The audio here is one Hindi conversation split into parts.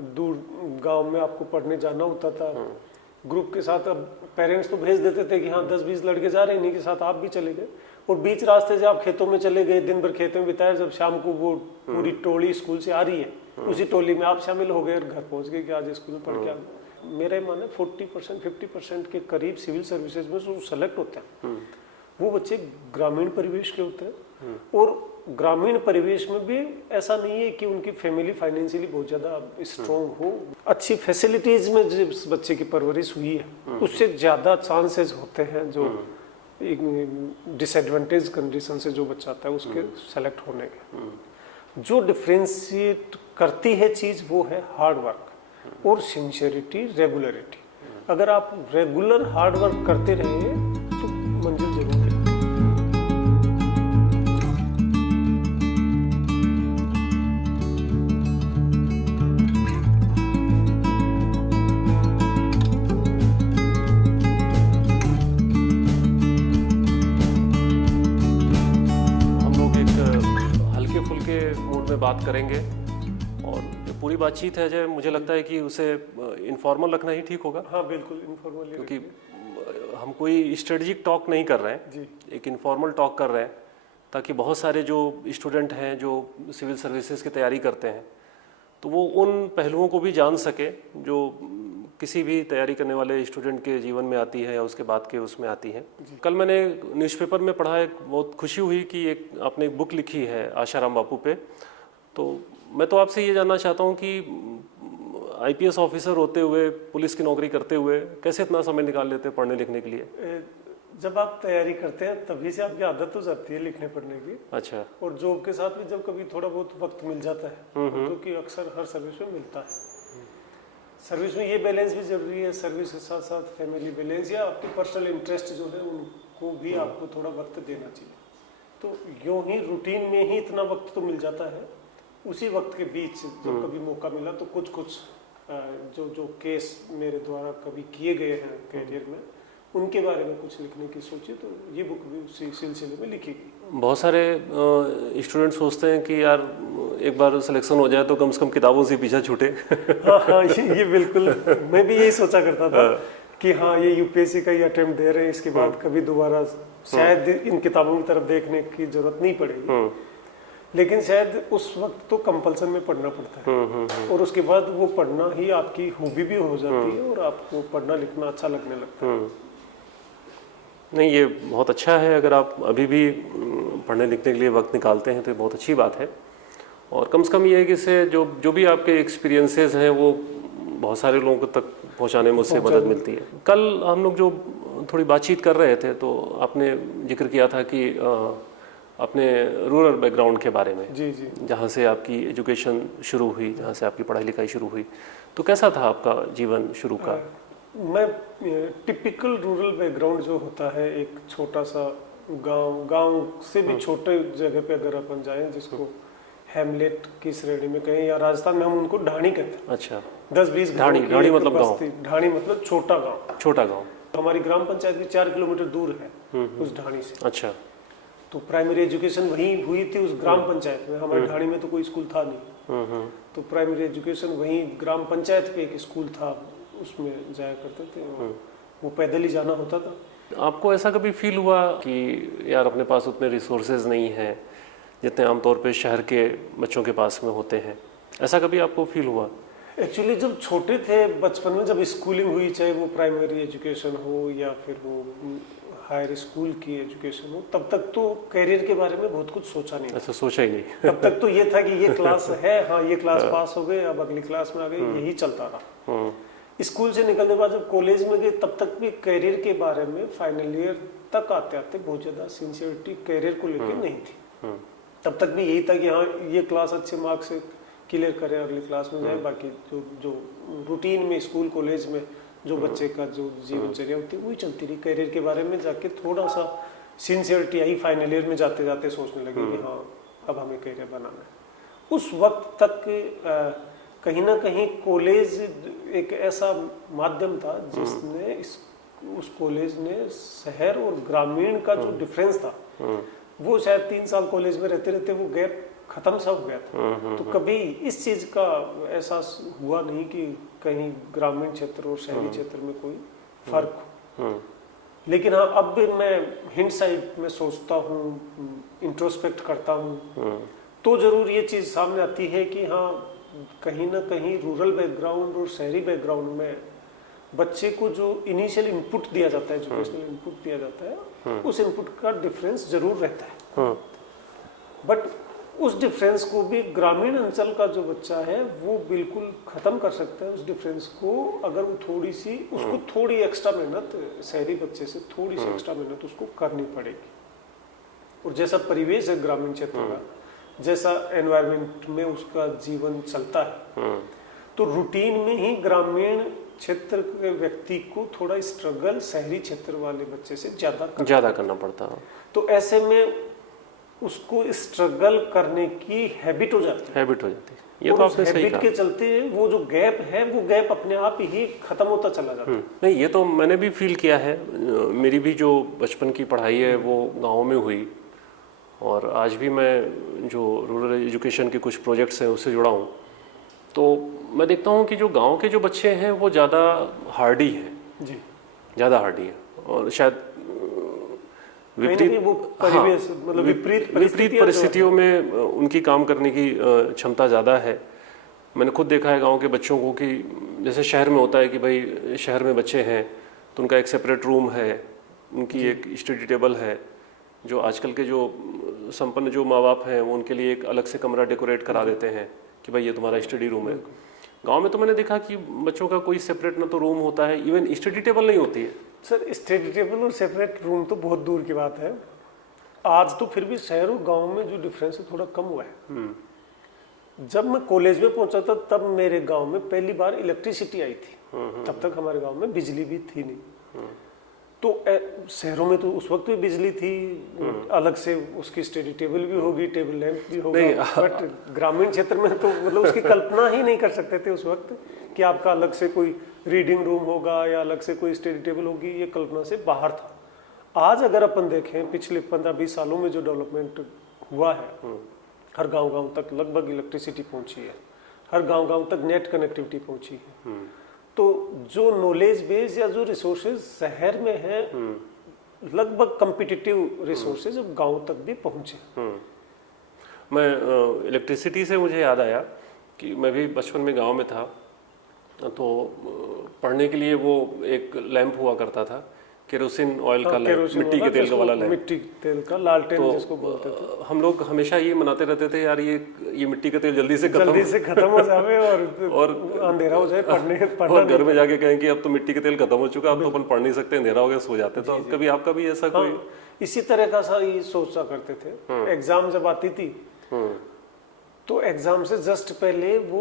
दूर गांव में आपको पढ़ने जाना होता था ग्रुप के साथ। अब पेरेंट्स तो भेज देते थे कि हाँ 10-20 लड़के जा रहे हैं, इन्हीं के साथ आप भी चले गए, और बीच रास्ते से आप खेतों में चले गए, दिन भर खेतों में बिताया। जब शाम को वो पूरी टोली स्कूल से आ रही है, उसी टोली में आप शामिल हो गए और घर पहुंच गए कि आज स्कूल में पढ़ के आ गए। मेरा मानना 40% 50% के करीब सिविल सर्विसेज में जो सेलेक्ट होते हैं वो बच्चे ग्रामीण परिवेश के होते हैं। और ग्रामीण परिवेश में भी ऐसा नहीं है कि उनकी फैमिली फाइनेंशियली बहुत ज़्यादा स्ट्रॉन्ग हो। अच्छी फैसिलिटीज़ में जिस बच्चे की परवरिश हुई है उससे ज़्यादा चांसेस होते हैं जो डिसएडवांटेज कंडीशन से जो बच्चा आता है उसके सेलेक्ट होने के। जो डिफ्रेंशिएट करती है चीज़ वो है हार्ड वर्क और सिंसियरिटी, रेगुलरिटी। अगर आप रेगुलर हार्ड वर्क करते रहे तो मंजिल जरूर है। बात करेंगे और जो पूरी बातचीत है अजय, मुझे लगता है कि उसे इनफॉर्मल रखना ही ठीक होगा। हाँ बिल्कुल इनफॉर्मल, क्योंकि हम कोई स्ट्रेटजिक टॉक नहीं कर रहे हैं जी। एक इनफॉर्मल टॉक कर रहे हैं ताकि बहुत सारे जो स्टूडेंट हैं जो सिविल सर्विसेज की तैयारी करते हैं तो वो उन पहलुओं को भी जान सके जो किसी भी तैयारी करने वाले स्टूडेंट के जीवन में आती है या उसके बाद के उसमें आती है। कल मैंने न्यूज़पेपर में पढ़ा, एक बहुत खुशी हुई कि एक आपने एक बुक लिखी है आशाराम बापू पे। तो मैं तो आपसे ये जानना चाहता हूँ कि आईपीएस ऑफिसर होते हुए, पुलिस की नौकरी करते हुए कैसे इतना समय निकाल लेते हैं पढ़ने लिखने के लिए? जब आप तैयारी करते हैं तभी से आपकी आदत हो जाती है लिखने पढ़ने की। अच्छा। और जॉब के साथ भी जब कभी थोड़ा बहुत वक्त मिल जाता है, जो कि अक्सर हर सर्विस में मिलता है। सर्विस में ये बैलेंस भी जरूरी है, सर्विस के साथ साथ फैमिली बैलेंस या आपके पर्सनल इंटरेस्ट जो है उनको भी आपको थोड़ा वक्त देना चाहिए। तो यूँ ही रूटीन में ही इतना वक्त तो मिल जाता है। उसी वक्त के बीच जब कभी मौका मिला तो कुछ जो केस मेरे द्वारा कभी किए गए हैं कैरियर में उनके बारे में कुछ लिखने की सोची, तो ये बुक भी उसी सिलसिले में लिखी गई। बहुत सारे स्टूडेंट सोचते हैं कि यार एक बार सिलेक्शन हो जाए तो कम से कम किताबों से पीछा छूटे। हाँ ये बिल्कुल, मैं भी यही सोचा करता था कि हाँ ये यूपीएससी का ही अटेम्प्ट दे रहे हैं, इसके बाद कभी दोबारा शायद इन किताबों की तरफ देखने की जरूरत नहीं पड़ेगी। लेकिन शायद उस वक्त तो कंपल्सन में पढ़ना पड़ता है और उसके बाद वो पढ़ना ही आपकी हॉबी भी हो जाती है और आपको पढ़ना लिखना अच्छा लगने लगता है। नहीं, ये बहुत अच्छा है। अगर आप अभी भी पढ़ने लिखने के लिए वक्त निकालते हैं तो ये बहुत अच्छी बात है। और कम से कम ये है कि इससे जो भी आपके एक्सपीरियंसेस हैं वो बहुत सारे लोगों तक पहुंचाने में उससे मदद मिलती है। कल हम लोग जो थोड़ी बातचीत कर रहे थे तो आपने जिक्र किया था कि अपने रूरल बैकग्राउंड के बारे में, जी जी, जहाँ से आपकी एजुकेशन शुरू हुई, जहाँ से आपकी पढ़ाई लिखाई शुरू हुई, तो कैसा था आपका जीवन शुरू का? मैं टिपिकल रूरल बैकग्राउंड जो होता है, एक छोटा सा गांव से भी छोटे जगह पे अगर अपन जाएं जिसको हैमलेट की श्रेणी में कहें या राजस्थान में हम उनको ढाणी कहते हैं। अच्छा। 10-20 ढाणी मतलब गाँव? ढाणी मतलब छोटा गाँव। छोटा गाँव। हमारी ग्राम पंचायत भी 4 किलोमीटर दूर है उस ढाणी से। अच्छा। तो प्राइमरी एजुकेशन वहीं हुई थी उस ग्राम पंचायत में। हमारे ढाणी में तो कोई स्कूल था नहीं, तो प्राइमरी एजुकेशन वहीं ग्राम पंचायत पे एक स्कूल था, उसमें जाया करते थे। वो पैदल ही जाना होता था। आपको ऐसा कभी फील हुआ कि यार अपने पास उतने रिसोर्सेज नहीं हैं जितने आमतौर पे शहर के बच्चों के पास में होते हैं? ऐसा कभी आपको फील हुआ? एक्चुअली जब छोटे थे, बचपन में जब स्कूलिंग हुई, चाहे वो प्राइमरी एजुकेशन हो या फिर वो हायर स्कूल की एजुकेशन हो, तब तक तो करियर के बारे में बहुत कुछ सोचा नहीं। अच्छा, सोचा ही नहीं। तब तक तो ये था कि ये क्लास है, हाँ ये क्लास पास हो गए, अब अगली क्लास में आ गए, यही चलता रहा। स्कूल से निकलने के बाद जब कॉलेज में गए तब तक भी करियर के बारे में फाइनल ईयर तक आते आते बहुत ज़्यादा सिंसियरिटी करियर को लेकर नहीं थी। तब तक भी यही था कि हाँ ये क्लास अच्छे मार्क्स से क्लियर करें, अगली क्लास में जाए, बाकी जो रूटीन में स्कूल कॉलेज में जो बच्चे का जो जीवनचर्या होती है वही चलती रही। करियर के बारे में जाके थोड़ा सा सिंसियरिटी आई, फाइनल ईयर में जाते जाते सोचने लगे कि हाँ अब हमें करियर बनाना है। उस वक्त तक कहीं ना कहीं कॉलेज एक ऐसा माध्यम था जिसने उस कॉलेज ने शहर और ग्रामीण का जो डिफरेंस था वो शायद 3 साल कॉलेज में रहते रहते वो गैप खत्म सा हो गया था। तो कभी इस चीज का एहसास हुआ नहीं कि कहीं ग्रामीण क्षेत्र और शहरी क्षेत्र में कोई फर्क हो। लेकिन हाँ, अब भी मैं हिंड साइड में सोचता हूँ, इंट्रोस्पेक्ट करता हूँ, तो जरूर ये चीज सामने आती है कि हाँ, कहीं ना कहीं रूरल बैकग्राउंड और शहरी बैकग्राउंड में बच्चे को जो इनिशियल इनपुट दिया जाता है, एजुकेशनल इनपुट दिया जाता है, उस इनपुट का डिफरेंस जरूर रहता है। बट उस डिफरेंस को भी ग्रामीण अंचल का जो बच्चा है वो बिल्कुल खत्म कर सकता है। उस डिफरेंस को अगर वो थोड़ी सी, उसको थोड़ी एक्स्ट्रा मेहनत, शहरी बच्चे से थोड़ी सी एक्स्ट्रा मेहनत उसको करनी पड़ेगी। और जैसा परिवेश है ग्रामीण क्षेत्र का, जैसा एनवायरनमेंट में उसका जीवन चलता है, तो रूटीन में ही ग्रामीण क्षेत्र के व्यक्ति को थोड़ा स्ट्रगल शहरी क्षेत्र वाले बच्चे से ज्यादा करना पड़ता है। तो ऐसे में उसको स्ट्रगल करने की हैबिट हो जाती है। ये तो आपने सही कहा। के चलते वो जो गैप है, वो गैप अपने आप ही खत्म होता चला जाता है। नहीं, ये तो मैंने भी फील किया है। मेरी भी जो बचपन की पढ़ाई है वो गांव में हुई, और आज भी मैं जो रूरल एजुकेशन के कुछ प्रोजेक्ट्स हैं उससे जुड़ा हूँ। तो मैं देखता हूँ कि जो गांव के जो बच्चे हैं वो ज़्यादा हार्डी हैं जी, ज़्यादा हार्डी है। और शायद विपरीत परिस्थितियों में उनकी काम करने की क्षमता ज़्यादा है। मैंने खुद देखा है गांव के बच्चों को कि जैसे शहर में होता है कि भाई शहर में बच्चे हैं तो उनका एक सेपरेट रूम है, उनकी एक स्टडी टेबल है। जो आजकल के जो संपन्न जो माँ बाप हैं वो उनके लिए एक अलग से कमरा डेकोरेट करा देते हैं कि भाई ये तुम्हारा स्टडी रूम है। गांव में तो मैंने देखा कि बच्चों का कोई सेपरेट ना तो रूम होता है, इवन स्टडी टेबल नहीं होती है। सर, स्टडी टेबल और सेपरेट रूम तो बहुत दूर की बात है। आज तो फिर भी शहर और गांव में जो डिफरेंस है थोड़ा कम हुआ है। जब मैं कॉलेज में पहुंचा था तब मेरे गांव में पहली बार इलेक्ट्रिसिटी आई थी। तब तक हमारे गांव में बिजली भी थी नहीं। तो शहरों में तो उस वक्त भी बिजली थी, अलग से उसकी स्टडी टेबल भी होगी, टेबल लैंप भी होगा। बट ग्रामीण क्षेत्र में तो मतलब उसकी कल्पना ही नहीं कर सकते थे उस वक्त कि आपका अलग से कोई रीडिंग रूम होगा या अलग से कोई स्टडी टेबल होगी। ये कल्पना से बाहर था। आज अगर अपन देखें पिछले 15-20 सालों में जो डेवलपमेंट हुआ है, हर गांव-गांव तक लगभग इलेक्ट्रिसिटी पहुंची है, हर गांव-गांव तक नेट कनेक्टिविटी पहुंची है। तो जो नॉलेज बेस या जो रिसोर्सेज शहर में है, लगभग कम्पिटिटिव रिसोर्सेज अब गांव तक भी पहुंचे। मैं इलेक्ट्रिसिटी से मुझे याद आया कि मैं भी बचपन में गांव में था, तो पढ़ने के लिए वो एक लैंप हुआ करता था, केरोसिन ऑयल का लैंप, मिट्टी के तेल का वाला लैंप, मिट्टी तेल का लालटेन तो जिसको बोलते थे। हम लोग हमेशा ये मनाते रहते थे यार ये मिट्टी का तेल जल्दी से खत्म हो जाए और अंधेरा हो जाए, पढ़ना और घर में जाके कहें कि अब तो मिट्टी के तेल खत्म हो चुका, अब तो अपन पढ़ नहीं सकते, अंधेरा हो गया, सो जाते। तो कभी आपका भी ऐसा कोई इसी तरह का सा ये सोचा करते थे। एग्जाम जब आती थी तो एग्जाम से जस्ट पहले वो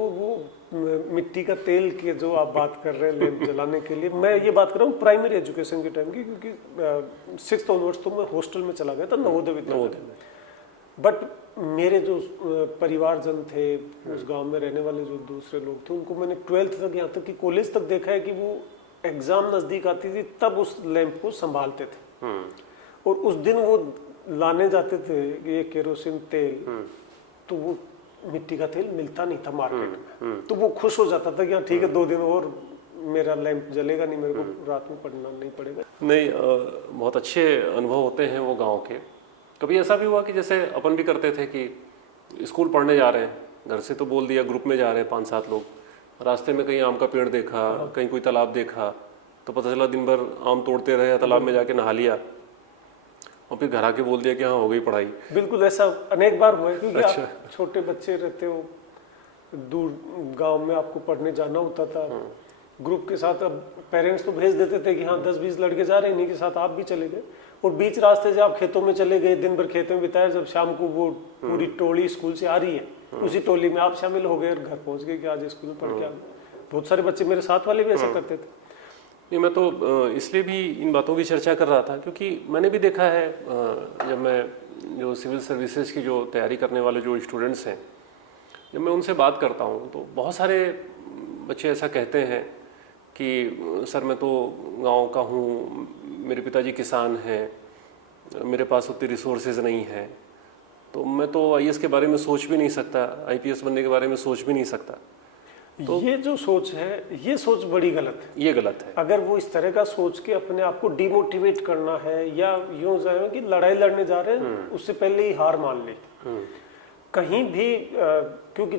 मिट्टी का तेल की जो आप बात कर रहे हैं लैंप जलाने के लिए, मैं ये बात कर रहा हूँ प्राइमरी एजुकेशन के टाइम की, क्योंकि 6th ऑनवर्ड्स तो मैं हॉस्टल में चला गया था, नवोदय विद्यालय में। बट मेरे जो परिवारजन थे उस गांव में रहने वाले जो दूसरे लोग थे, उनको मैंने 12th तक, यहाँ तक कि कॉलेज तक देखा है कि वो एग्जाम नजदीक आती थी तब उस लैंप को संभालते थे। और उस दिन वो लाने जाते थे ये केरोसिन तेल, तो वो मिट्टी का तेल मिलता नहीं था मार्केट में। तो वो खुश हो जाता था कि ठीक है 2 दिन और मेरा लैंप जलेगा नहीं, मेरे को रात में पढ़ना नहीं पड़ेगा। नहीं, बहुत अच्छे अनुभव होते हैं वो गांव के। कभी ऐसा भी हुआ कि जैसे अपन भी करते थे कि स्कूल पढ़ने जा रहे हैं, घर से तो बोल दिया ग्रुप में जा रहे हैं 5-7 लोग, रास्ते में कहीं आम का पेड़ देखा, कहीं कोई तालाब देखा, तो पता चला दिन भर आम तोड़ते रहे या तालाब में जाके नहा लिया और फिर घर आके बोल दिया कि हाँ हो गई पढ़ाई। बिल्कुल ऐसा अनेक बार हुआ है, क्योंकि आप छोटे बच्चे रहते हो, दूर गांव में आपको पढ़ने जाना होता था ग्रुप के साथ। अब पेरेंट्स तो भेज देते थे कि हाँ 10-20 लड़के जा रहे हैं, इन्हीं के साथ आप भी चले गए। और बीच रास्ते से आप खेतों में चले गए, दिन भर खेतों में बिताया, जब शाम को वो पूरी टोली स्कूल से आ रही है, उसी टोली में आप शामिल हो गए और घर पहुंच गए कि आज स्कूल में पढ़ के आ गए। बहुत सारे बच्चे मेरे साथ वाले भी ऐसा करते थे। नहीं, मैं तो इसलिए भी इन बातों की चर्चा कर रहा था क्योंकि मैंने भी देखा है, जब मैं जो सिविल सर्विसेज की जो तैयारी करने वाले जो स्टूडेंट्स हैं, जब मैं उनसे बात करता हूँ तो बहुत सारे बच्चे ऐसा कहते हैं कि सर मैं तो गांव का हूँ, मेरे पिताजी किसान हैं, मेरे पास उतनी रिसोर्सेज नहीं है, तो मैं तो आईएएस के बारे में सोच भी नहीं सकता, आईपीएस बनने के बारे में सोच भी नहीं सकता। तो ये जो सोच है, ये सोच बड़ी गलत है। ये गलत है। अगर वो इस तरह का सोच के अपने आप को डिमोटिवेट करना है या यूं जाए कि लड़ाई लड़ने जा रहे हैं, उससे पहले ही हार मान ले। कहीं भी क्योंकि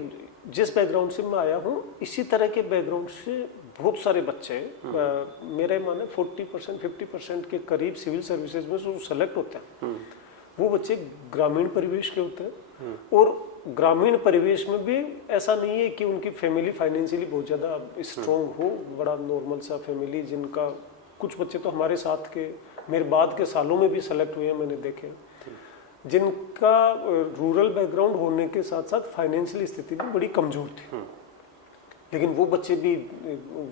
जिस बैकग्राउंड से मैं आया हूँ, इसी तरह के बैकग्राउंड से बहुत सारे बच्चे, मेरे माने 40% 50% के करीब सिविल सर्विसेज में जो सेलेक्ट होते हैं, वो बच्चे ग्रामीण परिवेश के होते हैं। और ग्रामीण परिवेश में भी ऐसा नहीं है कि उनकी फैमिली फाइनेंशियली बहुत ज़्यादा स्ट्रॉन्ग हो, बड़ा नॉर्मल सा फैमिली, जिनका कुछ बच्चे तो हमारे साथ के मेरे बाद के सालों में भी सेलेक्ट हुए हैं, मैंने देखे, जिनका रूरल बैकग्राउंड होने के साथ साथ फाइनेंशियल स्थिति भी बड़ी कमज़ोर थी। लेकिन वो बच्चे भी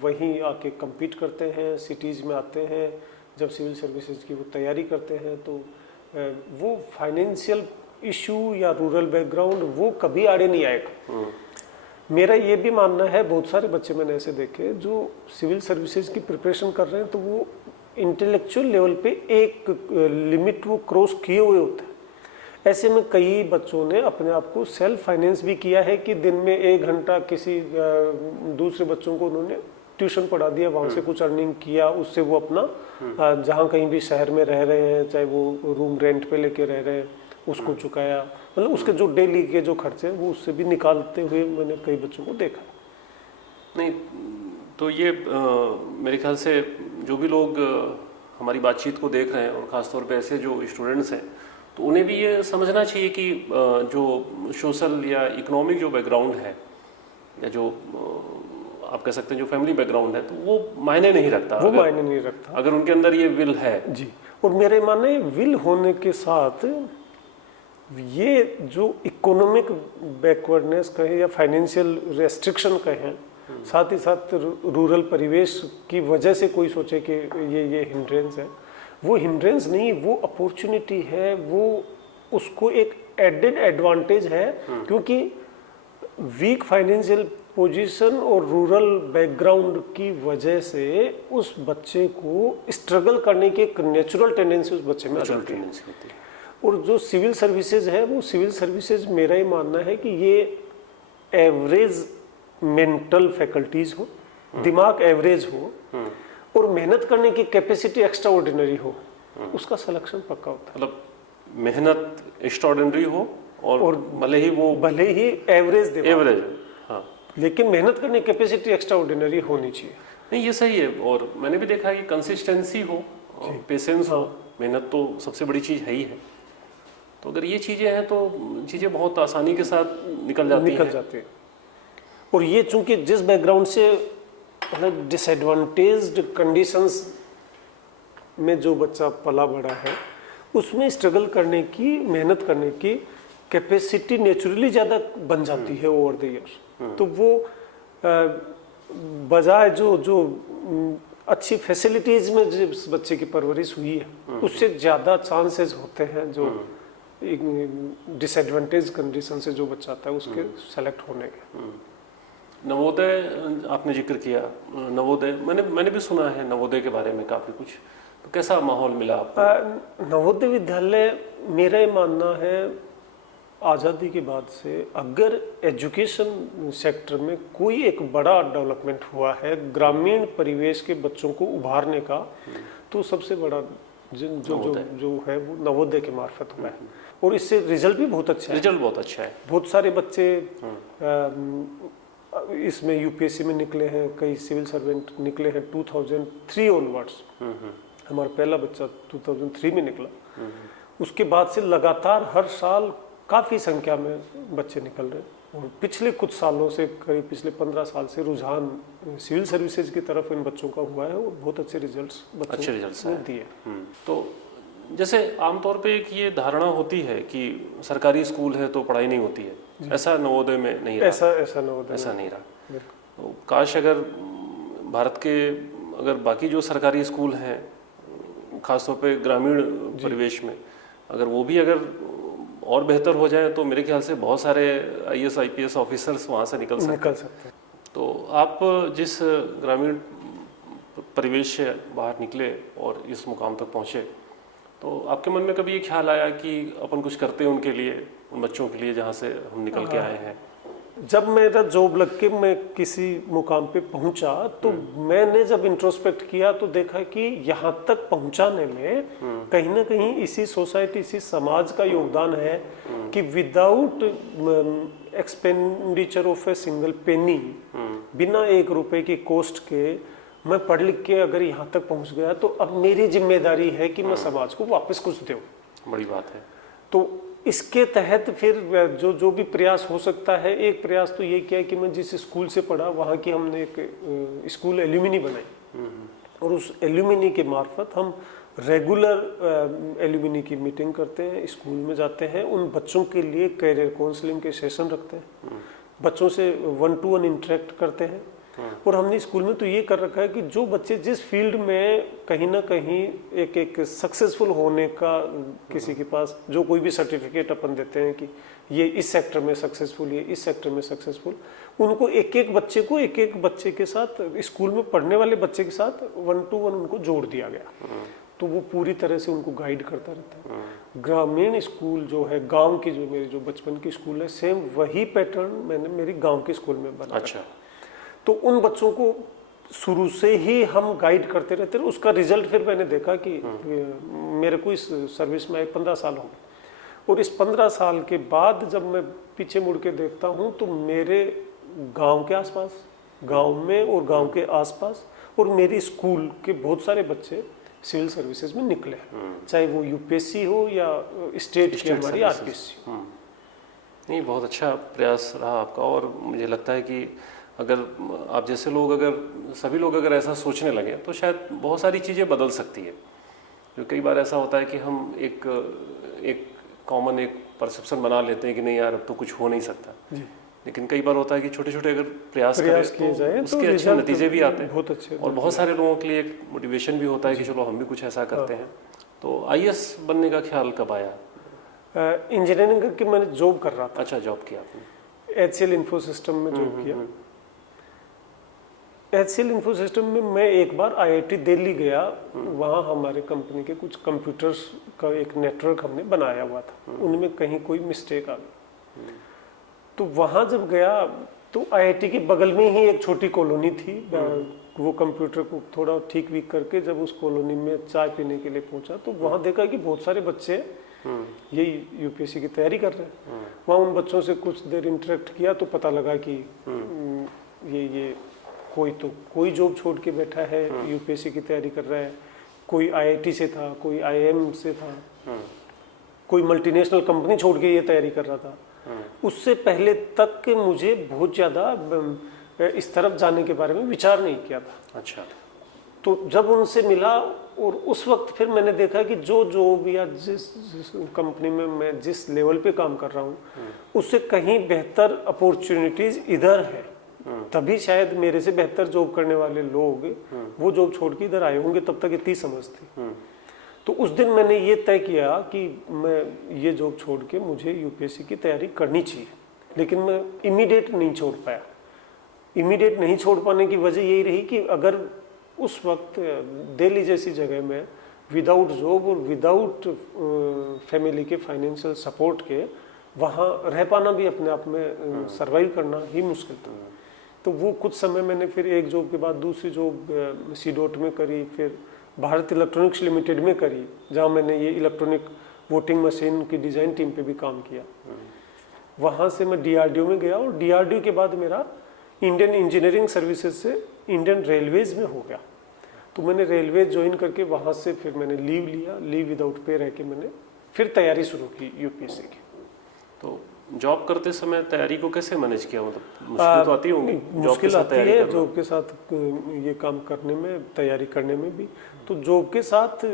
वहीं आके compete करते हैं, सिटीज़ में आते हैं, जब सिविल सर्विसेज की वो तैयारी करते हैं तो वो फाइनेंशियल इशू या रूरल बैकग्राउंड वो कभी आड़े नहीं आएगा। मेरा ये भी मानना है, बहुत सारे बच्चे मैंने ऐसे देखे जो सिविल सर्विसेज की प्रिपरेशन कर रहे हैं तो वो इंटेलेक्चुअल लेवल पे एक लिमिट वो क्रॉस किए हुए होते हैं। ऐसे में कई बच्चों ने अपने आप को सेल्फ फाइनेंस भी किया है कि दिन में 1 घंटा किसी दूसरे बच्चों को उन्होंने ट्यूशन पढ़ा दिया, वहाँ से कुछ अर्निंग किया, उससे वो अपना जहाँ कहीं भी शहर में रह रहे हैं, चाहे वो रूम रेंट पे लेके रह रहे हैं, उसको चुकाया। मतलब उसके जो डेली के जो खर्चे हैं वो उससे भी निकालते हुए मैंने कई बच्चों को देखा। नहीं तो ये मेरे ख्याल से जो भी लोग हमारी बातचीत को देख रहे हैं और ख़ासतौर पे ऐसे जो स्टूडेंट्स हैं, तो उन्हें भी ये समझना चाहिए कि जो सोशल या इकोनॉमिक जो बैकग्राउंड है या जो आप कह सकते हैं जो फैमिली बैकग्राउंड है, तो वो मायने नहीं रखता। वो मायने नहीं रखता अगर उनके अंदर ये विल है जी। और मेरे माने विल होने के साथ ये जो इकोनॉमिक बैकवर्डनेस कहें या फाइनेंशियल रेस्ट्रिक्शन कहें, साथ ही साथ रूरल परिवेश की वजह से कोई सोचे कि ये हिंड्रेंस है, वो हिंड्रेंस नहीं, वो अपॉर्चुनिटी है, वो उसको एक एडेड एडवांटेज है। क्योंकि वीक फाइनेंशियल पोजीशन और रूरल बैकग्राउंड की वजह से उस बच्चे को स्ट्रगल करने की एक नेचुरल टेंडेंसी उस बच्चे में आ जाती है। और जो सिविल सर्विसेज है, वो सिविल सर्विसेज मेरा ही मानना है कि ये एवरेज मेंटल फैकल्टीज हो, दिमाग एवरेज हो और मेहनत करने की कैपेसिटी एक्स्ट्रा ऑर्डिनरी हो, उसका सिलेक्शन पक्का होता है। मतलब मेहनत एक्स्ट्राऑर्डिनरी हो और भले ही एवरेज दे, हाँ, लेकिन मेहनत करने की कैपेसिटी एक्स्ट्रा ऑर्डिनरी होनी चाहिए। नहीं ये सही है। और मैंने भी देखा है कि कंसिस्टेंसी हो, पेशेंस हो, मेहनत तो सबसे बड़ी चीज़ है ही है। तो अगर ये चीज़ें हैं तो चीज़ें बहुत आसानी के साथ निकल जाती हैं। और ये चूंकि जिस बैकग्राउंड से मतलब डिसएडवांटेज्ड कंडीशंस में जो बच्चा पला बड़ा है, उसमें स्ट्रगल करने की, मेहनत करने की कैपेसिटी नेचुरली ज़्यादा बन जाती है ओवर द ईयर। तो वो बजाय जो अच्छी फैसिलिटीज़ में जिस बच्चे की परवरिश हुई है, उससे ज़्यादा चांसेस होते हैं जो डिसएडवांटेज कंडीशन से जो बच्चा आता है उसके सेलेक्ट होने के। नवोदय आपने जिक्र किया, नवोदय मैंने भी सुना है नवोदय के बारे में काफ़ी कुछ, तो कैसा माहौल मिला आपको? नवोदय विद्यालय मेरा ये मानना है आज़ादी के बाद से अगर एजुकेशन सेक्टर में कोई एक बड़ा डेवलपमेंट हुआ है ग्रामीण परिवेश के बच्चों को उभारने का, तो सबसे बड़ा जो है वो नवोदय के मार्फत हुआ है। और इससे रिजल्ट भी बहुत अच्छा है। बहुत सारे बच्चे इसमें यूपीएससी में निकले हैं, कई सिविल सर्वेंट निकले हैं 2003 ऑनवर्ड्स। हमारा पहला बच्चा 2003 में निकला। उसके बाद से लगातार हर साल काफ़ी संख्या में बच्चे निकल रहे हैं। और पिछले कुछ सालों से, करीब पिछले 15 साल से रुझान सिविल सर्विसेज की तरफ इन बच्चों का हुआ है और बहुत अच्छे रिजल्ट्स बच्चों ने दिए। तो जैसे आमतौर पे एक ये धारणा होती है कि सरकारी स्कूल है तो पढ़ाई नहीं होती है, ऐसा नवोदय में नहीं रहा। ऐसा नहीं रहा। तो काश अगर भारत के अगर बाकी जो सरकारी स्कूल हैं, खासतौर पे ग्रामीण परिवेश में, अगर वो भी अगर और बेहतर हो जाए तो मेरे ख्याल से बहुत सारे आईएएस आईपीएस ऑफिसर्स वहाँ से निकल सकते हैं। तो आप जिस ग्रामीण परिवेश से बाहर निकले और इस मुकाम तक पहुँचे, तो आपके मन में कभी ये ख्याल आया कि अपन कुछ करते हैं उनके लिए, उन बच्चों के लिए जहाँ से हम निकल के आए हैं? जब मेरा जॉब लग के मैं किसी मुकाम पे पहुंचा तो मैंने जब इंट्रोस्पेक्ट किया तो देखा कि यहाँ तक पहुंचाने में कहीं ना कहीं इसी सोसाइटी, इसी समाज का योगदान है कि without expenditure of a single penny, बिना 1 रुपए की कॉस्ट के मैं पढ़ लिख के अगर यहाँ तक पहुंच गया तो अब मेरी जिम्मेदारी है कि मैं समाज को वापस कुछ दूं। बड़ी बात है। तो इसके तहत फिर जो भी प्रयास हो सकता है, एक प्रयास तो ये किया कि मैं जिस स्कूल से पढ़ा वहाँ की हमने एक स्कूल एल्यूमिनी बनाई और उस एल्यूमिनी के मार्फत हम रेगुलर एल्यूमिनी की मीटिंग करते हैं, स्कूल में जाते हैं, उन बच्चों के लिए कैरियर काउंसलिंग के सेशन रखते हैं, बच्चों से 1-to-1 इंटरेक्ट करते हैं। और हमने स्कूल में तो ये कर रखा है कि जो बच्चे जिस फील्ड में कहीं ना कहीं एक सक्सेसफुल होने का किसी के पास जो कोई भी सर्टिफिकेट अपन देते हैं कि ये इस सेक्टर में सक्सेसफुल, ये इस सेक्टर में सक्सेसफुल, उनको एक एक बच्चे के साथ, स्कूल में पढ़ने वाले बच्चे के साथ 1-to-1 उनको जोड़ दिया गया। तो वो पूरी तरह से उनको गाइड करता रहता है। ग्रामीण स्कूल जो है, गांव की जो मेरी जो बचपन की स्कूल है, सेम वही पैटर्न मैंने मेरी गांव के स्कूल में बनाया। अच्छा। तो उन बच्चों को शुरू से ही हम गाइड करते रहते हैं। उसका रिजल्ट फिर मैंने देखा कि मेरे को इस सर्विस में 15 साल हो गए और इस 15 साल के बाद जब मैं पीछे मुड़ के देखता हूँ तो मेरे गांव के आसपास, गांव में और गांव के आसपास और मेरी स्कूल के बहुत सारे बच्चे सिविल सर्विसेज में निकले, चाहे वो यूपीएससी हो या स्टेट की हमारी आरपीएससी हो। नहीं, बहुत अच्छा प्रयास रहा आपका और मुझे लगता है कि अगर आप जैसे लोग, अगर सभी लोग अगर ऐसा सोचने लगे तो शायद बहुत सारी चीज़ें बदल सकती है। जो कई बार ऐसा होता है कि हम एक कॉमन एक परसेप्शन बना लेते हैं कि नहीं यार अब तो कुछ हो नहीं सकता, लेकिन कई बार होता है कि छोटे छोटे अगर प्रयास किए जाए तो उसके अच्छे नतीजे भी आते हैं, बहुत अच्छे, और बहुत सारे लोगों के लिए एक मोटिवेशन भी होता है कि चलो हम भी कुछ ऐसा करते हैं। तो आईएएस बनने का ख्याल कब आया? इंजीनियरिंग करके मैंने जॉब कर रहा था। अच्छा, जॉब किया आपने? एचसीएल इन्फो सिस्टम में जॉब किया। एचसीएल इन्फो सिस्टम में मैं एक बार आईआईटी दिल्ली गया, वहाँ हमारे कंपनी के कुछ कंप्यूटर्स का एक नेटवर्क हमने बनाया हुआ था, उनमें कहीं कोई मिस्टेक आ गई। तो वहाँ जब गया तो आईआईटी के बगल में ही एक छोटी कॉलोनी थी, वो कंप्यूटर को थोड़ा ठीक वीक करके जब उस कॉलोनी में चाय पीने के लिए पहुंचा तो वहाँ देखा कि बहुत सारे बच्चे यही यूपीएससी की तैयारी कर रहे हैं। वहाँ उन बच्चों से कुछ देर इंटरेक्ट किया तो पता लगा कि ये कोई जॉब छोड़ के बैठा है, यूपीएससी की तैयारी कर रहा है, कोई आईआईटी से था, कोई आईआईएम से था, कोई मल्टीनेशनल कंपनी छोड़ के ये तैयारी कर रहा था। उससे पहले तक के मुझे बहुत ज़्यादा इस तरफ जाने के बारे में विचार नहीं किया था। अच्छा। तो जब उनसे मिला और उस वक्त फिर मैंने देखा कि जो जॉब या जिस कंपनी में मैं जिस लेवल पे काम कर रहा हूँ उससे कहीं बेहतर अपॉर्चुनिटीज इधर है, तभी शायद मेरे से बेहतर जॉब करने वाले लोग वो जॉब छोड़ के इधर आए होंगे, तब तक इतनी समझ थी। तो उस दिन मैंने ये तय किया कि मैं ये जॉब छोड़ के मुझे यूपीएससी की तैयारी करनी चाहिए, लेकिन मैं इमीडिएट नहीं छोड़ पाया। इमीडिएट नहीं छोड़ पाने की वजह यही रही कि अगर उस वक्त दिल्ली जैसी जगह में विदाउट जॉब और विदाउट फैमिली के फाइनेंशियल सपोर्ट के वहाँ रह पाना भी अपने आप में सर्वाइव करना ही मुश्किल था। तो वो कुछ समय मैंने फिर एक जॉब के बाद दूसरी जॉब सीडोट में करी, फिर भारत इलेक्ट्रॉनिक्स लिमिटेड में करी, जहाँ मैंने ये इलेक्ट्रॉनिक वोटिंग मशीन की डिज़ाइन टीम पे भी काम किया। वहाँ से मैं डीआरडीओ में गया और डीआरडीओ के बाद मेरा इंडियन इंजीनियरिंग सर्विसेज से इंडियन रेलवेज में हो गया। तो मैंने रेलवे ज्वाइन करके वहाँ से फिर मैंने लीव लिया, लीव विदाउट पे रह के मैंने फिर तैयारी शुरू की यूपीएससी की। तो जॉब करते समय तैयारी को कैसे मैनेज किया? मतलब मुश्किल तो आती होंगी मुश्किल आती है जॉब के साथ ये काम करने में, तैयारी करने में भी। तो जॉब के साथ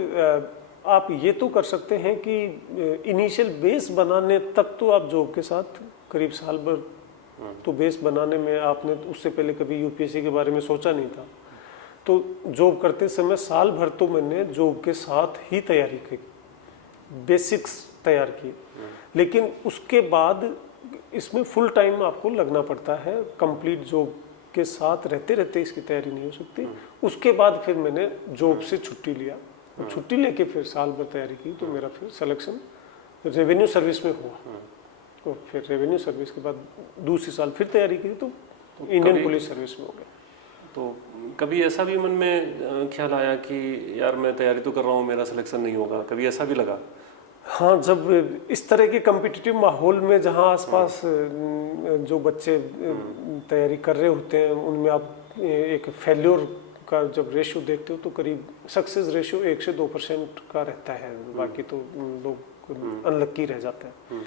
आप ये तो कर सकते हैं कि इनिशियल बेस बनाने तक तो आप जॉब के साथ करीब साल भर तो बेस बनाने में आपने उससे पहले कभी यूपीएससी के बारे में सोचा नहीं था। तो जॉब करते समय साल भर तो मैंने जॉब के साथ ही तैयारी की, बेसिक्स तैयार की, लेकिन उसके बाद इसमें फुल टाइम आपको लगना पड़ता है। कंप्लीट जॉब के साथ रहते रहते इसकी तैयारी नहीं हो सकती। उसके बाद फिर मैंने जॉब से छुट्टी लिया, छुट्टी लेके फिर साल भर तैयारी की, तो मेरा फिर सिलेक्शन रेवेन्यू सर्विस में हुआ। और फिर रेवेन्यू सर्विस के बाद दूसरे साल फिर तैयारी की तो इंडियन पुलिस सर्विस में हो गया। तो कभी ऐसा भी मन में ख्याल आया कि यार मैं तैयारी तो कर रहा हूँ, मेरा सिलेक्शन नहीं होगा, कभी ऐसा भी लगा? हाँ, जब इस तरह के कम्पिटिटिव माहौल में जहाँ आसपास जो बच्चे तैयारी कर रहे होते हैं उनमें आप एक फेल्योर का जब रेशियो देखते हो तो करीब सक्सेस रेशियो 1 से 2% का रहता है, बाकी तो लोग अनलक्की रह जाते हैं।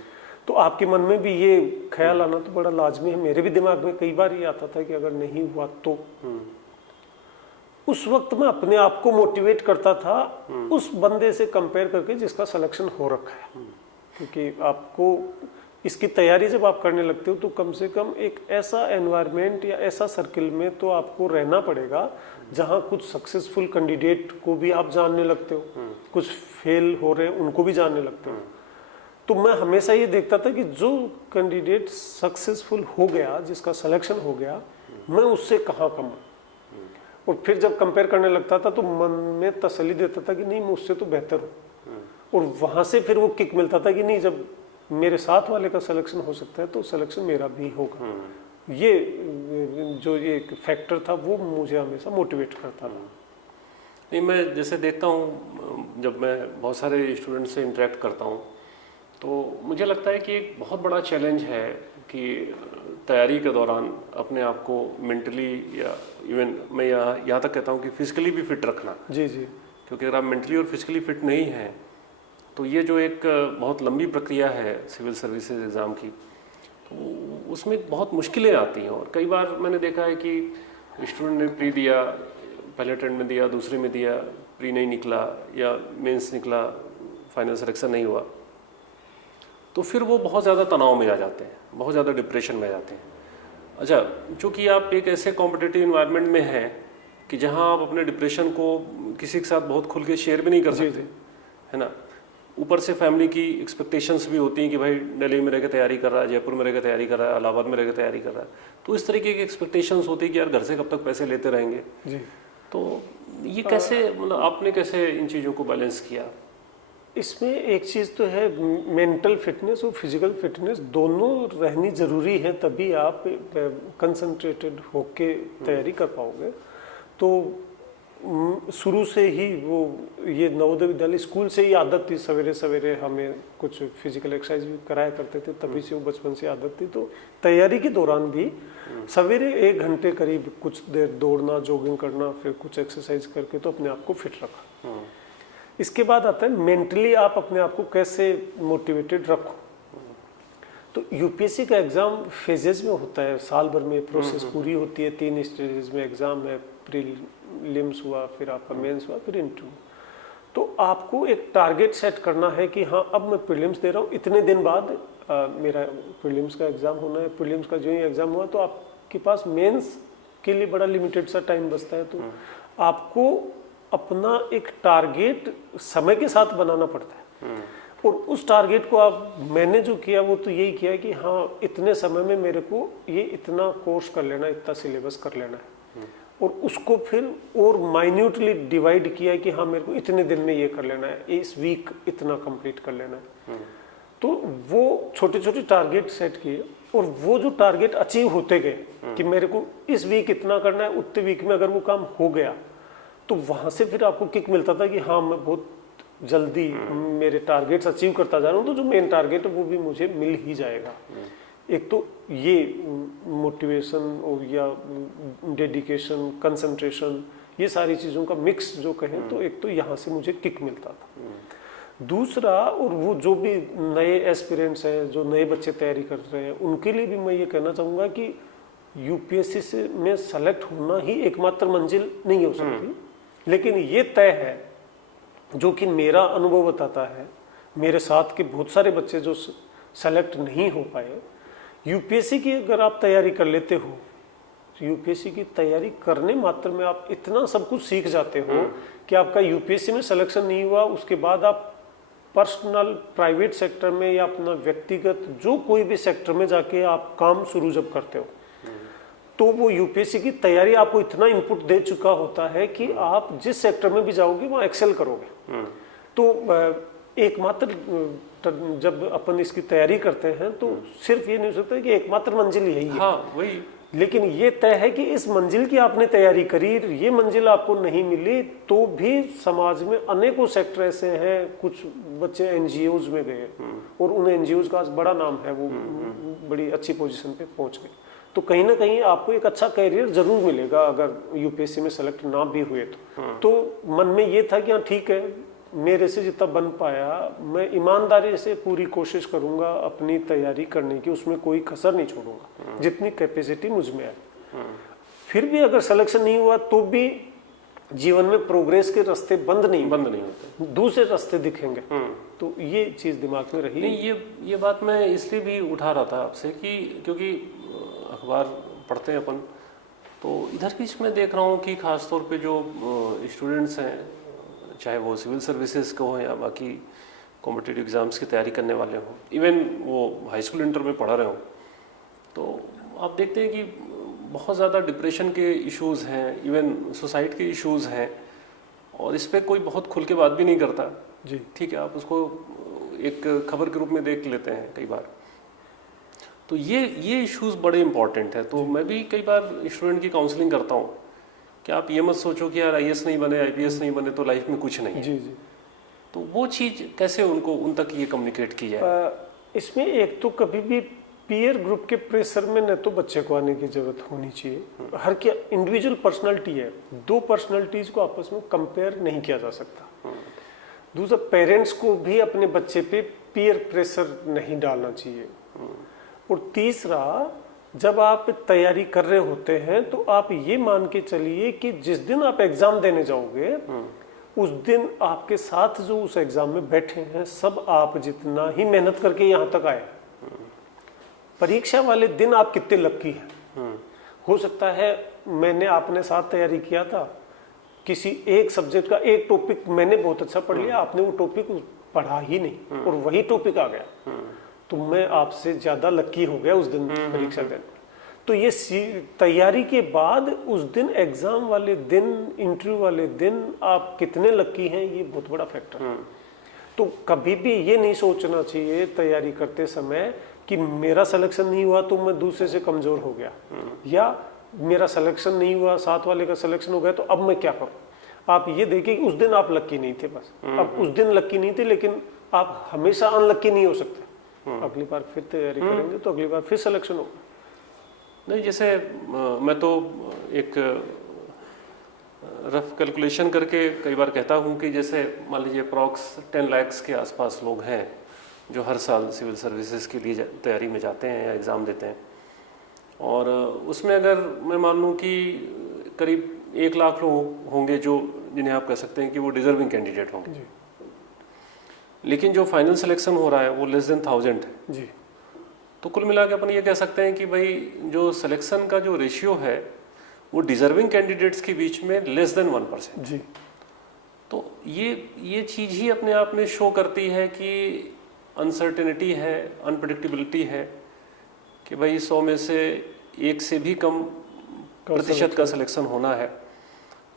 तो आपके मन में भी ये ख्याल आना तो बड़ा लाजमी है। मेरे भी दिमाग में कई बार ये आता था कि अगर नहीं हुआ तो। उस वक्त मैं अपने आप को मोटिवेट करता था उस बंदे से कंपेयर करके जिसका सिलेक्शन हो रखा है, क्योंकि आपको इसकी तैयारी जब आप करने लगते हो तो कम से कम एक ऐसा एनवायरनमेंट या ऐसा सर्किल में तो आपको रहना पड़ेगा जहां कुछ सक्सेसफुल कैंडिडेट को भी आप जानने लगते हो, कुछ फेल हो रहे हैं उनको भी जानने लगते हो। तो मैं हमेशा ये देखता था कि जो कैंडिडेट सक्सेसफुल हो गया, जिसका सिलेक्शन हो गया, मैं उससे कहाँ कम हूँ। और फिर जब कंपेयर करने लगता था तो मन में तसल्ली देता था कि नहीं मैं उससे तो बेहतर हूँ, और वहाँ से फिर वो किक मिलता था कि नहीं जब मेरे साथ वाले का सिलेक्शन हो सकता है तो सिलेक्शन मेरा भी होगा। ये जो ये फैक्टर था वो मुझे हमेशा मोटिवेट करता था। नहीं, मैं जैसे देखता हूँ जब मैं बहुत सारे स्टूडेंट से इंटरेक्ट करता हूँ तो मुझे लगता है कि एक बहुत बड़ा चैलेंज है कि तैयारी के दौरान अपने आप को मेंटली या इवन मैं यहाँ तक कहता हूँ कि फिजिकली भी फिट रखना। जी जी। क्योंकि अगर आप मेंटली और फिजिकली फिट नहीं हैं तो ये जो एक बहुत लंबी प्रक्रिया है सिविल सर्विसेज एग्ज़ाम की, तो उसमें बहुत मुश्किलें आती हैं। और कई बार मैंने देखा है कि स्टूडेंट ने प्री दिया, पहले अटेम्प्ट में दिया, दूसरे में दिया, प्री नहीं निकला या मेंस निकला, फाइनल सिलेक्शन नहीं हुआ, तो फिर वो बहुत ज़्यादा तनाव में आ जाते हैं, बहुत ज़्यादा डिप्रेशन में आ जाते हैं। अच्छा, चूँकि आप एक ऐसे कॉम्पिटिटिव इन्वायरमेंट में हैं कि जहाँ आप अपने डिप्रेशन को किसी के साथ बहुत खुल के शेयर भी नहीं कर सकते, है ना। ऊपर से फैमिली की एक्सपेक्टेशंस भी होती हैं कि भाई दिल्ली में रह के तैयारी कर रहा है, जयपुर में रह के तैयारी कर रहा है, इलाहाबाद में रह के तैयारी कर रहा है, तो इस तरीके की एक्सपेक्टेशंस होती है कि यार घर से कब तक पैसे लेते रहेंगे जी। तो ये कैसे, मतलब आपने कैसे इन चीज़ों को बैलेंस किया? इसमें एक चीज़ तो है, मेंटल फिटनेस और फिजिकल फिटनेस दोनों रहनी ज़रूरी है, तभी आप कंसंट्रेटेड होके तैयारी कर पाओगे। तो शुरू से ही वो ये नवोदय विद्यालय स्कूल से ही आदत थी, सवेरे सवेरे हमें कुछ फिजिकल एक्सरसाइज भी कराया करते थे, तभी से वो बचपन से आदत थी। तो तैयारी के दौरान भी सवेरे 1 घंटे करीब कुछ देर दौड़ना, जॉगिंग करना, फिर कुछ एक्सरसाइज करके तो अपने आप को फिट रखा। इसके बाद आता है मेंटली आप अपने आप को कैसे मोटिवेटेड रखो। तो यूपीएससी का एग्ज़ाम फेजेस में होता है, साल भर में प्रोसेस पूरी होती है, 3 स्टेजेस में एग्ज़ाम है, प्रीलिम्स हुआ, फिर आपका मेंस हुआ, फिर इंटरव्यू। तो आपको एक टारगेट सेट करना है कि हाँ अब मैं प्रीलिम्स दे रहा हूँ, इतने दिन बाद मेरा प्रीलिम्स का एग्ज़ाम होना है। प्रीलिम्स का जो ही एग्ज़ाम हुआ तो आपके पास मेंस के लिए बड़ा लिमिटेड सा टाइम बचता है, तो आपको अपना एक टारगेट समय के साथ बनाना पड़ता है। और उस टारगेट को मैंने जो किया वो तो यही किया कि हाँ इतने समय में मेरे को ये इतना कोर्स कर लेना है, इतना सिलेबस कर लेना है, और उसको फिर और माइन्यूटली डिवाइड किया कि हाँ मेरे को इतने दिन में ये कर लेना है, इस वीक इतना कंप्लीट कर लेना है। तो वो छोटे छोटे टारगेट सेट किए, और वो जो टारगेट अचीव होते गए कि मेरे को इस वीक इतना करना है, उतने वीक में अगर वो काम हो गया तो वहाँ से फिर आपको किक मिलता था कि हाँ मैं बहुत जल्दी मेरे टारगेट्स अचीव करता जा रहा हूँ, तो जो मेन टारगेट है वो भी मुझे मिल ही जाएगा। एक तो ये मोटिवेशन और या डेडिकेशन, कंसंट्रेशन, ये सारी चीज़ों का मिक्स जो कहें तो एक तो यहाँ से मुझे किक मिलता था। दूसरा, और वो जो भी नए एस्पिरेंट्स हैं, जो नए बच्चे तैयारी कर रहे हैं, उनके लिए भी मैं ये कहना चाहूँगा कि यूपीएससी से में सेलेक्ट होना ही एकमात्र मंजिल नहीं हो सकती, लेकिन ये तय है, जो कि मेरा अनुभव बताता है, मेरे साथ के बहुत सारे बच्चे जो सेलेक्ट नहीं हो पाए, यूपीएससी की अगर आप तैयारी कर लेते हो, तो यूपीएससी की तैयारी करने मात्र में आप इतना सब कुछ सीख जाते हो कि आपका यूपीएससी में सिलेक्शन नहीं हुआ, उसके बाद आप पर्सनल प्राइवेट सेक्टर में या अपना व्यक्तिगत जो कोई भी सेक्टर में जाके आप काम शुरू जब करते हो, तो वो यूपीएससी की तैयारी आपको इतना इनपुट दे चुका होता है कि आप जिस सेक्टर में भी जाओगे वहाँ एक्सेल करोगे। तो एकमात्र आफ्टर जब अपन इसकी तैयारी करते हैं तो सिर्फ ये नहीं हो सकता कि एकमात्र मंजिल यही है। हाँ वही, लेकिन ये तय है कि इस मंजिल की आपने तैयारी करी, ये मंजिल आपको नहीं मिली तो भी समाज में अनेकों सेक्टर ऐसे हैं, कुछ बच्चे एनजीओज में गए और उन एनजीओज का आज बड़ा नाम है, वो बड़ी अच्छी पोजीशन पे पहुंच गए। तो कहीं ना कहीं आपको एक अच्छा कैरियर जरूर मिलेगा अगर यूपीएससी में सेलेक्ट ना भी हुए तो मन में ये था कि हाँ ठीक है, मेरे से जितना बन पाया मैं ईमानदारी से पूरी कोशिश करूंगा अपनी तैयारी करने की, उसमें कोई कसर नहीं छोड़ूंगा, जितनी कैपेसिटी मुझ में है। फिर भी अगर सिलेक्शन नहीं हुआ तो भी जीवन में प्रोग्रेस के रास्ते बंद नहीं होते, दूसरे रास्ते दिखेंगे। तो ये चीज दिमाग में रही। नहीं, ये बात मैं इसलिए भी उठा रहा था आपसे कि क्योंकि अखबार पढ़ते हैं अपन, तो इधर भी मैं देख रहा हूँ कि खासतौर पे जो स्टूडेंट्स हैं, चाहे वो सिविल सर्विसेज को हो या बाकी कॉम्पिटिटिव एग्जाम्स की तैयारी करने वाले हों, इवन वो हाई स्कूल इंटर में पढ़ा रहे हों, तो आप देखते हैं कि बहुत ज़्यादा डिप्रेशन के इश्यूज़ हैं, इवन सुसाइड के इश्यूज़ हैं, और इस पर कोई बहुत खुल के बात भी नहीं करता जी। ठीक है, आप उसको एक खबर के रूप में देख लेते हैं कई बार। तो ये इश्यूज़ बड़े इंपॉर्टेंट है। तो मैं भी कई बार स्टूडेंट की काउंसलिंग करता हूँ कि आप ये मत सोचो कि यार आईएएस नहीं बने, आईपीएस नहीं बने तो लाइफ में कुछ नहीं है। जी जी। तो वो चीज़ कैसे उन तक ये कम्युनिकेट की जाए? इसमें एक तो कभी भी पीयर ग्रुप के प्रेशर में न तो बच्चे को आने की जरूरत होनी चाहिए। हर क्या इंडिविजुअल पर्सनालिटी है, दो पर्सनालिटीज को आपस में कंपेयर नहीं किया जा सकता। दूसरा, पेरेंट्स को भी अपने बच्चे पे पीयर प्रेशर नहीं डालना चाहिए। और तीसरा, जब आप तैयारी कर रहे होते हैं तो आप ये मान के चलिए कि जिस दिन आप एग्जाम देने जाओगे उस दिन आपके साथ जो उस एग्जाम में बैठे हैं सब आप जितना ही मेहनत करके यहाँ तक आए, परीक्षा वाले दिन आप कितने लकी हैं। हो सकता है मैंने आपने साथ तैयारी किया था, किसी एक सब्जेक्ट का एक टॉपिक मैंने बहुत अच्छा पढ़ लिया, आपने वो टॉपिक पढ़ा ही नहीं और वही टॉपिक आ गया, तो मैं आपसे ज्यादा लकी हो गया उस दिन परीक्षा दिन। तो ये तैयारी के बाद उस दिन एग्जाम वाले दिन, इंटरव्यू वाले दिन आप कितने लकी हैं, ये बहुत बड़ा फैक्टर है। तो कभी भी ये नहीं सोचना चाहिए तैयारी करते समय कि मेरा सिलेक्शन नहीं हुआ तो मैं दूसरे से कमजोर हो गया, या मेरा सिलेक्शन नहीं हुआ साथ वाले का सिलेक्शन हो गया तो अब मैं क्या करूं। आप ये देखिए उस दिन आप लकी नहीं थे, बस अब उस दिन लकी नहीं थे, लेकिन आप हमेशा अनलकी नहीं हो सकते। अगली बार फिर तैयारी करेंगे तो अगली बार फिर सिलेक्शन होगा। नहीं, जैसे मैं तो एक रफ कैलकुलेशन करके कई बार कहता हूँ कि जैसे मान लीजिए अप्रॉक्स 10 लाख के आसपास लोग हैं जो हर साल सिविल सर्विसेज के लिए तैयारी में जाते हैं या एग्ज़ाम देते हैं, और उसमें अगर मैं मान लूँ कि करीब 1 लाख लोग होंगे जो जिन्हें आप कह सकते हैं कि वो डिजर्विंग कैंडिडेट होंगे, लेकिन जो फाइनल सिलेक्शन हो रहा है वो लेस देन 1000 है जी। तो कुल मिला के अपन ये कह सकते हैं कि भाई जो सिलेक्शन का जो रेशियो है वो डिजर्विंग कैंडिडेट्स के बीच में लेस देन 1% जी। तो ये चीज़ ही अपने आप में शो करती है कि अनसर्टेनिटी है, अनप्रेडिक्टेबिलिटी है, कि भाई 100 में से 1 से भी कम प्रतिशत का सिलेक्शन होना है।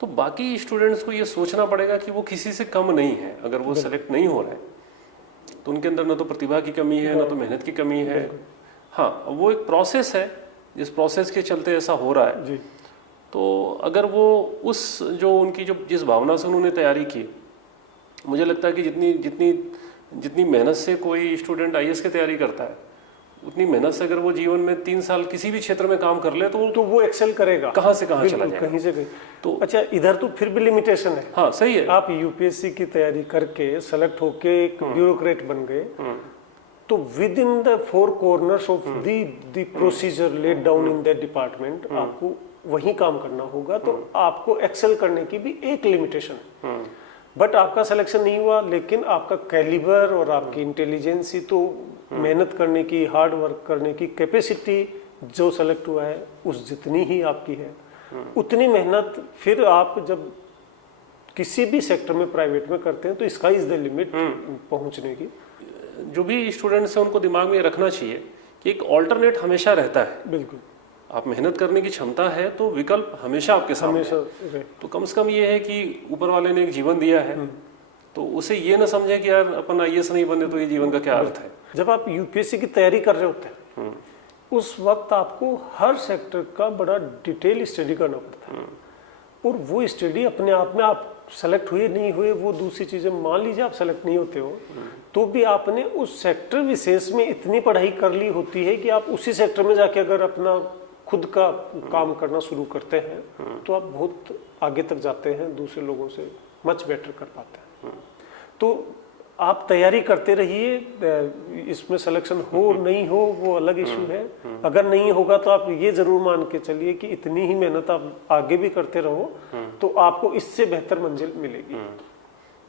तो बाकी स्टूडेंट्स को ये सोचना पड़ेगा कि वो किसी से कम नहीं है। अगर वो सेलेक्ट नहीं हो रहे हैं तो उनके अंदर ना तो प्रतिभा की कमी है, ना तो मेहनत की कमी है। हाँ, वो एक प्रोसेस है, जिस प्रोसेस के चलते ऐसा हो रहा है जी। तो अगर वो उस जो उनकी जो जिस भावना से उन्होंने तैयारी की, मुझे लगता है कि जितनी मेहनत से कोई स्टूडेंट आईएएस की तैयारी करता है, उतनी मेहनत से अगर वो जीवन में 3 साल किसी भी क्षेत्र में काम कर ले तो वो एक्सेल करेगा। कहाँ से कहाँ चला जाएगा, कहीं से कहीं। तो अच्छा, इधर तो फिर भी लिमिटेशन है। हाँ सही है, आप यूपीएससी की तैयारी करके सेलेक्ट होके एक ब्यूरोक्रेट बन गए, तो with in the 4 corners of the procedure laid down in that department आपको वही काम करना होगा। तो आपको एक्सेल करने की भी एक लिमिटेशन है। बट आपका सिलेक्शन नहीं हुआ, लेकिन आपका कैलिबर और आपकी इंटेलिजेंसी, तो मेहनत करने की, हार्ड वर्क करने की कैपेसिटी जो सेलेक्ट हुआ है उस जितनी ही आपकी है, उतनी मेहनत फिर आप जब किसी भी सेक्टर में प्राइवेट में करते हैं तो स्काई इज द लिमिट पहुंचने की। जो भी स्टूडेंट्स हैं उनको दिमाग में रखना चाहिए कि एक ऑल्टरनेट हमेशा रहता है। बिल्कुल, आप मेहनत करने की क्षमता है तो विकल्प हमेशा आपके सामने है। तो कम से कम ये है कि ऊपर वाले ने एक जीवन दिया है, तो उसे ये ना समझे कि यार अपन IAS नहीं बने तो ये जीवन का क्या अर्थ है। जब आप यूपीएससी की तैयारी कर रहे होते हैं उस वक्त आपको हर सेक्टर का बड़ा डिटेल स्टडी करना पड़ता है, और वो स्टडी अपने आप में आप सेलेक्ट हुए नहीं हुए वो दूसरी चीजें, मान लीजिए आप सेलेक्ट नहीं होते हो तो भी आपने उस सेक्टर विशेष में इतनी पढ़ाई कर ली होती है कि आप उसी सेक्टर में जाके अगर अपना खुद का काम करना शुरू करते हैं तो आप बहुत आगे तक जाते हैं, दूसरे लोगों से मच बेटर कर पाते हैं। तो आप तैयारी करते रहिए, इसमें सिलेक्शन हो नहीं हो वो अलग इशू है। अगर नहीं होगा तो आप ये जरूर मान के चलिए कि इतनी ही मेहनत आप आगे भी करते रहो तो आपको इससे बेहतर मंजिल मिलेगी।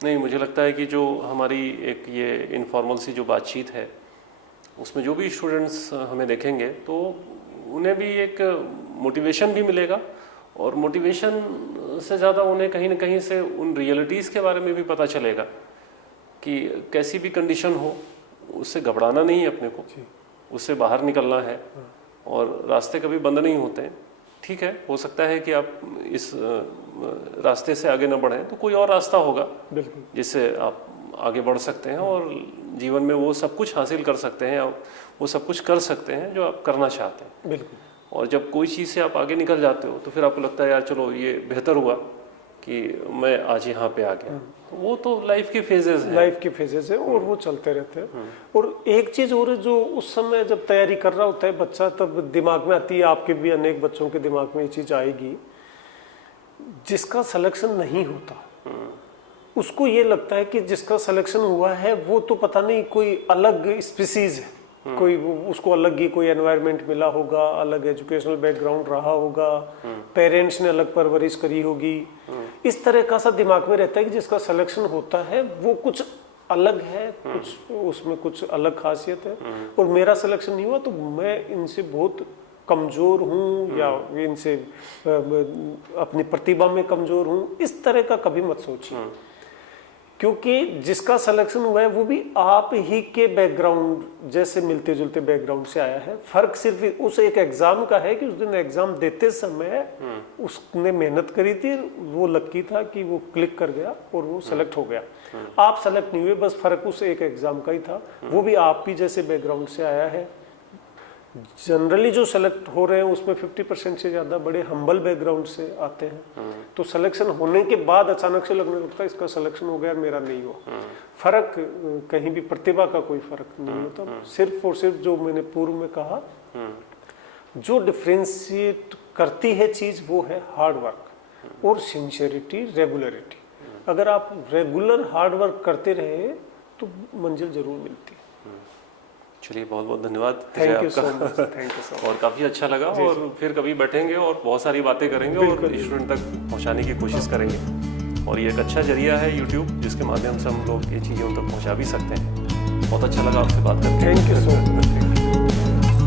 नहीं, मुझे लगता है कि जो हमारी एक ये इनफॉर्मल सी जो बातचीत है उसमें जो भी स्टूडेंट्स हमें देखेंगे तो उन्हें भी एक मोटिवेशन भी मिलेगा, और मोटिवेशन से ज़्यादा उन्हें कहीं ना कहीं से उन रियलिटीज़ के बारे में भी पता चलेगा कि कैसी भी कंडीशन हो उससे घबराना नहीं है अपने को, उससे बाहर निकलना है, और रास्ते कभी बंद नहीं होते हैं। ठीक है, हो सकता है कि आप इस रास्ते से आगे न बढ़ें तो कोई और रास्ता होगा जिससे आप आगे बढ़ सकते हैं और जीवन में वो सब कुछ हासिल कर सकते हैं, वो सब कुछ कर सकते हैं जो आप करना चाहते हैं। बिल्कुल। और जब कोई चीज़ से आप आगे निकल जाते हो तो फिर आपको लगता है यार चलो ये बेहतर हुआ कि मैं आज यहाँ पे आ गया। तो वो तो लाइफ के फेजेस हैं, लाइफ के फेजेस है और वो चलते रहते हैं। और एक चीज और है जो उस समय जब तैयारी कर रहा होता है बच्चा, तब दिमाग में आती है, आपके भी अनेक बच्चों के दिमाग में ये चीज आएगी, जिसका सिलेक्शन नहीं होता उसको ये लगता है कि जिसका सिलेक्शन हुआ है वो तो पता नहीं कोई अलग स्पीसीज है, कोई उसको अलग ही कोई एनवायरनमेंट मिला होगा, अलग एजुकेशनल बैकग्राउंड रहा होगा, पेरेंट्स ने अलग परवरिश करी होगी। इस तरह का सा दिमाग में रहता है कि जिसका सिलेक्शन होता है वो कुछ अलग है, कुछ उसमें कुछ अलग खासियत है, और मेरा सिलेक्शन नहीं हुआ तो मैं इनसे बहुत कमजोर हूँ या इनसे अपनी प्रतिभा में कमजोर हूँ। इस तरह का कभी मत सोचिए, क्योंकि जिसका सिलेक्शन हुआ है वो भी आप ही के बैकग्राउंड जैसे मिलते जुलते बैकग्राउंड से आया है। फर्क सिर्फ उस एक एग्जाम का है कि उस दिन एग्जाम देते समय उसने मेहनत करी थी, वो लकी था कि वो क्लिक कर गया और वो सेलेक्ट हो गया। आप सेलेक्ट नहीं हुए, बस फर्क उस एक एग्जाम का ही था, वो भी आप ही जैसे बैकग्राउंड से आया है। जनरली जो सेलेक्ट हो रहे हैं उसमें 50% से ज़्यादा बड़े हम्बल बैकग्राउंड से आते हैं। तो सिलेक्शन होने के बाद अचानक से लगने लगता है इसका सिलेक्शन हो गया मेरा नहीं हुआ। फर्क कहीं भी प्रतिभा का कोई फर्क नहीं होता, सिर्फ और सिर्फ जो मैंने पूर्व में कहा, जो डिफ्रेंशिएट करती है चीज़ वो है हार्ड वर्क और सिंसियरिटी, रेगुलरिटी। अगर आप रेगुलर हार्ड वर्क करते रहे तो मंजिल जरूर मिलती है। चलिए, बहुत बहुत धन्यवाद। Thank you so much. Thank you so much. और काफ़ी अच्छा लगा, और फिर कभी बैठेंगे और बहुत सारी बातें करेंगे और स्टूडेंट तक पहुंचाने की कोशिश करेंगे। और ये एक अच्छा जरिया है यूट्यूब, जिसके माध्यम से हम लोग ये चीज़ें उन तक पहुंचा भी सकते हैं। बहुत अच्छा लगा आपसे बात करके। Thank you so much.